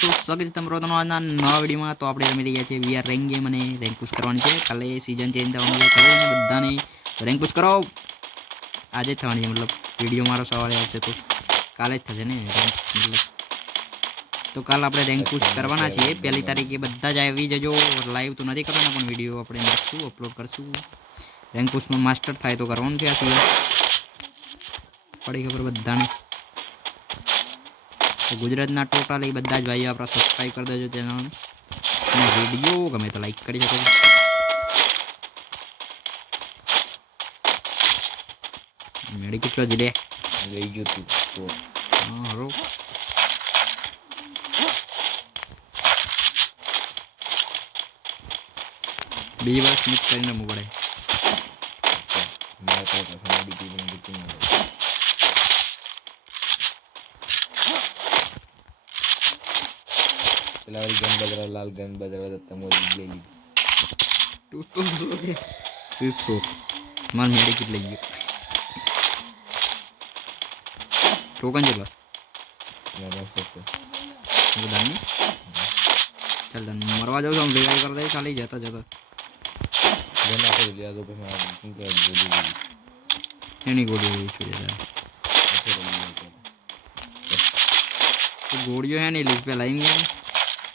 દોસ્તો સ્વાગત છે તમારો તમારા આજના નવા વિડીયોમાં. તો આપણે રમી રહ્યા છીએ વીઆર રેન્ક ગેમ અને રેન્ક પુશ કરવાની છે. કાલે સિઝન ચેન્જ થવાનું છે કાલે બધાને રેન્ક પુશ કરો. આજે જ થવાની છે મતલબ વીડિયો મારો સવારે આવશે તો કાલે જ થશે ને રેન્ક મતલબ. તો કાલ આપણે રેન્ક પુશ કરવાના છીએ. પહેલી તારીખે બધા જ આવી જજો. લાઈવ તો નથી કરવાના પણ વીડિયો આપણે નાખશું અપલોડ કરશું. રેન્ક પુશમાં માસ્ટર થાય તો કરવાનું છે આ સિઝન પડી ખબર બધાને. ગુજરાતના ટોટલી બધા જ ભાઈઓ આપણા સબસ્ક્રાઈબ કરી દેજો ચેનલ અને વીડિયો ગમે તો લાઈક કરી શકો. મેળી કેટલો જ રે લઈ ગયો તું તો હા હરો. બીજી વાર સ્મિત કરીને રમવું મેં તો પાછા દીધી મને फ़िलहाल गन बज रहा लाल गन बज रहा था मोदी ले ली टू टू स्विच सो। मार मेरे किट लगी टोकन चला मेरा से से वो दानी चल धन मरवा जाओ तो हम लेगा कर दे खाली जाता जाता। गन देना तो ले आ दो पे मैं कर दे दे नहीं गोली नहीं छोड़ देता गोड़ियों है। अच्छा, तो नहीं लिख पे लाइन लाएँगे।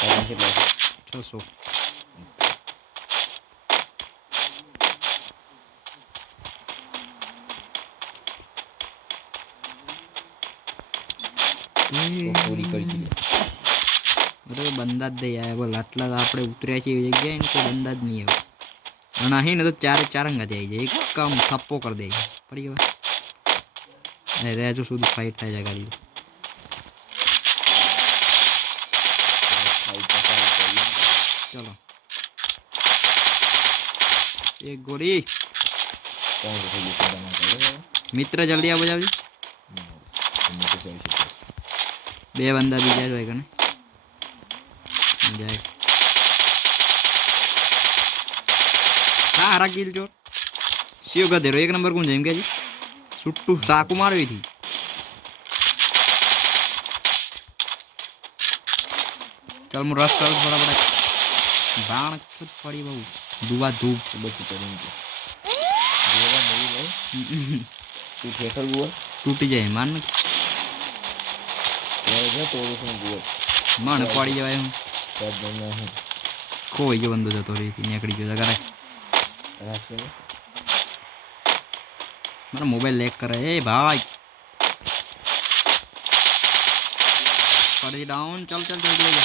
બોલ્યો ગઈ ટોકન તારા કેટલા છે? છસો તો ચોરી કરી દીધી અરે બંદા જ દઈ આવ્યા બોલ આટલા તો આપણે ઉતર્યા છીએ એવી જગ્યાએ ને તો બંદા જ નહીં આવે અને અહીં ને તો ચારે ચાર અંગાથી આવી જાય એક કામ થપ્પો કરી દે પડી ગયો અને રેજો સુધી ફાઇટ થાય છે ગાડી કરી. ચલો એક ગોળી કોણ છે થઈ ગયું ખબર ના પડે. મિત્ર જલ્દી આવો જાવજો હમ. તમે તો કરી શકો. બે બંદા બીજા જ હોય કને જાય હા હારા કિલ ચોર શિવ ગધેરો એક નંબર કોણ છે એમ કે છે સુટ્ટું સાકું મારવી થી ચાલ હું રસ કરું ફટાફટ બાણ જ પડી બહુ દુવા ધૂપ તો બધું કરીને જો. જોવા મળ્યું નહીં. તું ઠેકર ગુવા? તૂટી જાય માન ત્યારે છે તોડું છું ગુવા. મણ પડી જવાય હું ત્યાં જ નહીં હું. ખોવાઈ ગયો બંદો જતો રહી નીકળી ગયો કરે રાખશે ને? મારો મોબાઈલ લેક કરે એ ભાઈ પડી ડાઉન ચાલ ચાલ જલ્દી લઈ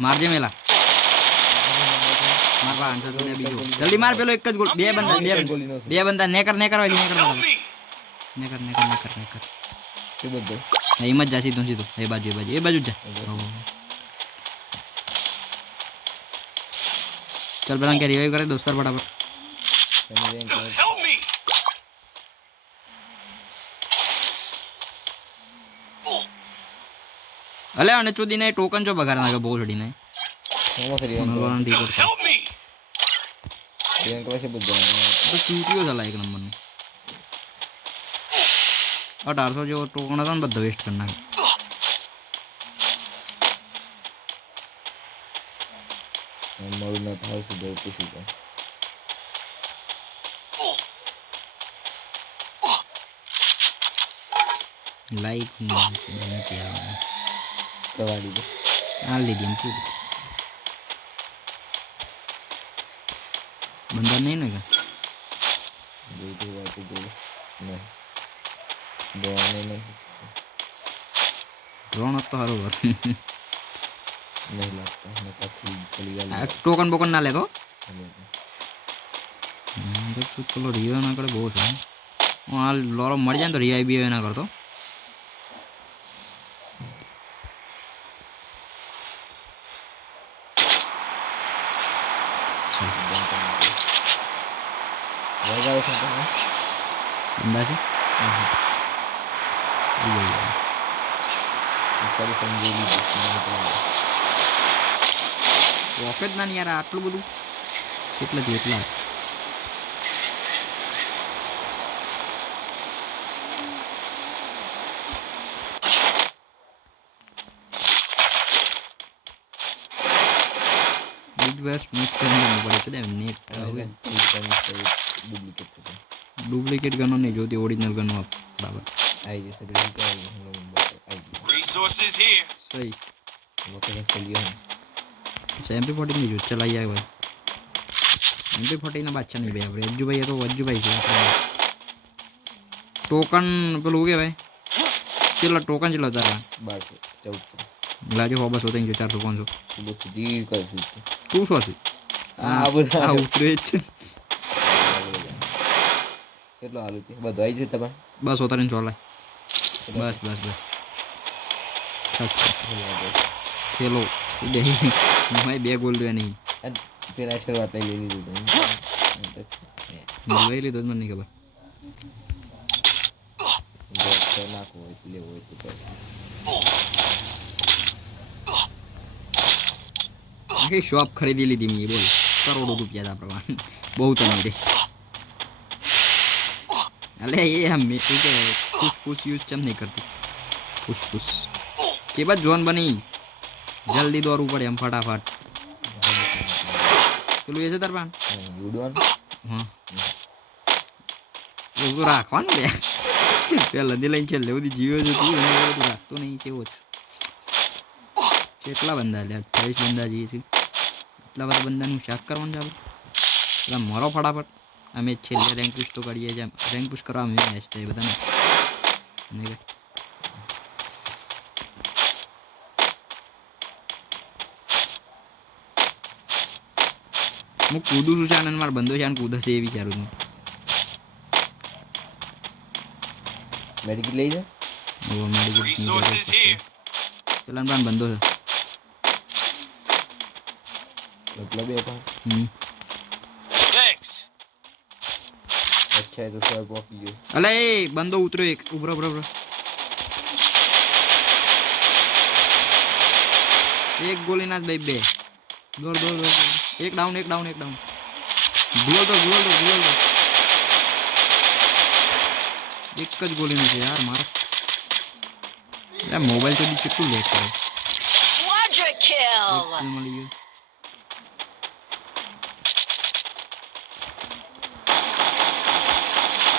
મારજે મેલા માર પા આન્સર તો ને બીજો જલ્દી માર પેલો એક જ ગોલ બે બંદા બે બંદા ગોલીનો છે. બે બંદા નેકર નેકર વાળી નેકર વાળી. નેકર નેકર નેકર નેકર શું બધું? હા, એમ જ જા સીધું સીધું એ બાજુ એ બાજુ એ બાજુ જ જા ઓકે. હો, હો. ચાલ પેલા કે રિવાઈવ ಅಲ್ಲೇ ಅವನ ಚೂದಿನ ಟೋಕನ್ ಜೋ ಬಗಾರ ನಾಗ ಬೋಲ್ ಹಿಡಿನ चला एक नंबर ने अठारह सौ जो टोकन था बद वेस्ट करना है मरना था उसे दो किसी का लाइक नहीं किया करवा लीजिए डाल दीजिए हम पूरी बंदर नहीं लगा दे दो बात दे नहीं। ड्रोन नहीं। ड्रोन अब तो हर ओवर नहीं लगता मैं तो चली गया टोकन बोकन ना ले तो। दो हम्म, जब तो चलो रियो ना करे बहुत है। वहाँ लॉरो मर जाए तो रिया भी ना कर दो तो। અચ્છા અવાજ આવે છે અંદાજે? રોકેટ ના યાર આટલું બધું? કેટલા જેટલા એટલા બિગ બેસ મિસ કરીને પડે છે દે નેટ હવે ડુપ્લિકેટ છે ડુપ્લિકેટ ગનો નહીં જોતી ઓરિજિનલ ગનો આપ બરાબર આવી જશે પેલી રીતે આવી જશે આવી ગયું Resources here. સહી લોકેશન ખોલ્યો ને એમપી ફોર્ટી નહીં જો ચલાઈ જાય ભાઈ એમપી ફોર્ટીના બાદશાહ નહીં ભાઈ આપણે અજ્જુભાઈ એ તો અજ્જુભાઈ છે ટોકન પેલું કે ભાઈ કેટલા ટોકન કેટલા તારા બારસો ચૌદસો લાજો હો બસો ત્રણસો ચારસો પાંચસો સુબહ સુધી કરશું તું શું હશે આ બધા આ ઉતરે છે. કેટલો હાલું છે બધું આવી જશે તમારે બસો ત્રણસો લાય બસ બસ બસ. ખેલો મેં બે ગોલ દે નહીં. પેલા શરૂઆત લઈ લીધી લઈ લીધો મને નહીં ખબર. હતું નાખવું હોય લેવું હોય તો પછી. આખી શોપ ખરીદી લીધી મેં બોલ કરોડો રૂપિયા હતા પ્રમાણ બહુ તો નહીં રે અલે એ આમ મેં શું કે પુશ પુશ યુઝ ચમ નહીં કરતું પુશ પુશ કે બાદ જોન બની જલ્દી દોડવું પડે એમ ફટાફટ પેલું એ છે તાર પાન ઉડવાનું હા એવું તો રાખવાનું લે પેલા લંદી લઈને છેલ્લે સુધી જીવ્યો છે તું એને બધું રાખતો નહીં છે એવો જ કેટલા બંદા લે અઠ્યાવીસ બંદા જઈએ છે એટલા બધા બંદાનું શેક કરવાનું છે આપણે. એટલે મરો ફટાફટ. અમે છેલ્લે રેન્ક પુશ તો કરીએ છીએ. રેન્ક પુશ કરવા અમે મેચ થાય બધાને. હું કૂદું છું છે અને મારો બંધો છે અને કૂદે છે એ વિચારું છું. મેડિકલ લઈ જા. ઓ બંધો છે? મતલબ એ પણ હમ Thanks. અચ્છા એ તો સર પોકી ગયો અલે એ બંદો ઉતરો એક ઉભરો ઉભરો ઉભરો એક ગોલી ના બે બે દોડ દોડ દોડ દોડ. એક ડાઉન એક ડાઉન એક ડાઉન ગુલાલ દો ગુલાલ દો ગુલાલ દો એક જ ગોલીનું છે યાર મારો યાર મોબાઈલ તો બી કેટલું લેટ કરે Quadra એક kill! kill મળી ગયો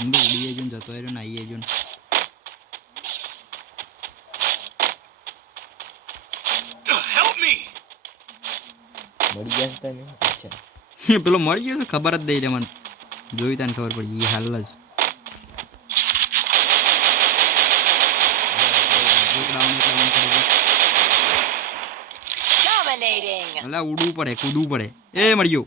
હું તો ઉડીએ જઈને જતો રહ્યો ને આવીએ જો Help me! મળી ગયા તમે અચ્છા પેલો મળી ગયો ખબર જ દઈ દે મને જોઈ તને ખબર પડી એ હાલ જ. અલા ઉડવું પડે કૂદવું પડે એ મળ્યો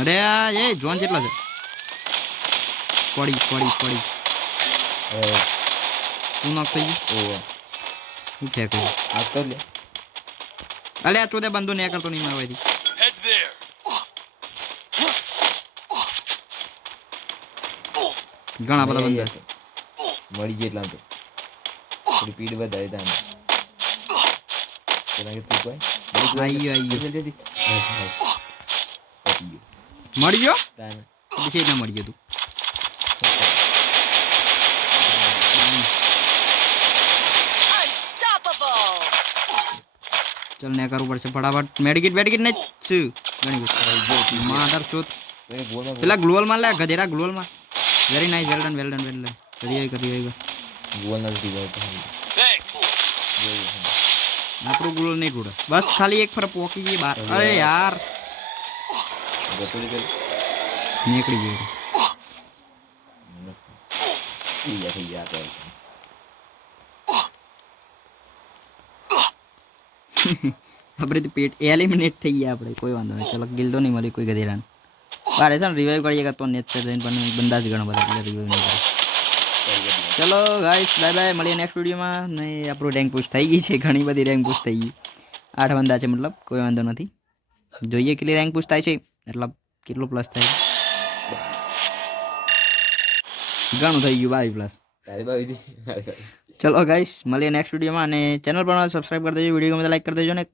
અરે આ એ જોન કેટલા છે. પડી પડી પડી. તું નોક થઈ ગયું? ઓહો શું ફેંક આ કર લે. અલે આ ચોદે બંધો ને કરતો નહીં મારવાથી ઘણા બધા નહીં બંધા. મળી એટલા તો. થોડી પીડ વધારે તાને તેના કે તું કોઈ? આઈ આઈ ગયો. જલ્દી, જલ્દી. બસ, બસ. પતી ગયું. મળી ગયો તાને. પછી ના મળી ગયો તું Unstoppable. ચલ ને કરવું પડશે ફટાફટ મેડિકેટ મેડિકેટ ને જ ઘણી ગુસ્સો માધર ચોથ એને ગોળમાં પેલા ગ્લોઅલ માં લે ગધેડા ગ્લોઅલ માં very nice well done well done well done કરી આવી કરી આવી ગોળ નથી ગયો Thanks. આપણું ગ્લોઅલ નહીં તૂટે બસ ખાલી એક ફર પોકી ગઈ બાર અરે યાર ગતો નીકળ નીકળી ગયું. બીજા થઈ ગયા તો. આપણે તો પેટ એલિમિનેટ થઈ ગયા આપણે કોઈ વાંધો નહીં. ચલો ગિલ્ડો નહીં મળી કોઈ ગધેડાને. બારે છે ને રિવાઈવ કરીએ તો નેચર જઈને પણ બંદા જ ઘણા બધા એટલે રિવાઈવ નહીં કરે. ચલો ગાઈસ બાય બાય મળીએ નેક્સ્ટ વિડીયોમાં ને આપણું રેન્ક પુશ થઈ ગઈ છે. ઘણી બધી રેન્ક પુશ થઈ ગઈ. આઠ બંદા છે મતલબ કોઈ વાંધો નથી. જોઈએ કેટલી રેન્ક પુશ થાય છે. મતલબ કેટલું પ્લસ થાય? ઘણું થઈ ગયું બાવી પ્લસ ચલો ગાઈસ મળીએ નેક્સ્ટ વિડીયોમાં અને ચેનલ પર સબસ્ક્રાઇબ કરી દેજો વીડિયો ગમે લાઈક કરી દેજો ને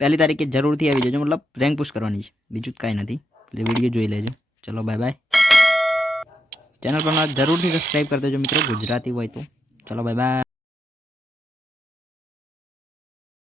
પહેલી તારીખે જરૂરથી આવી જજો મતલબ રેન્ક પુશ કરવાની છે. બીજું જ કાંઈ નથી એટલે વીડિયો જોઈ લેજો. ચલો બાય બાય ચેનલ પર જરૂરથી સબસ્ક્રાઇબ કરી દેજો મિત્રો ગુજરાતી હોય તો. ચલો બાય બાય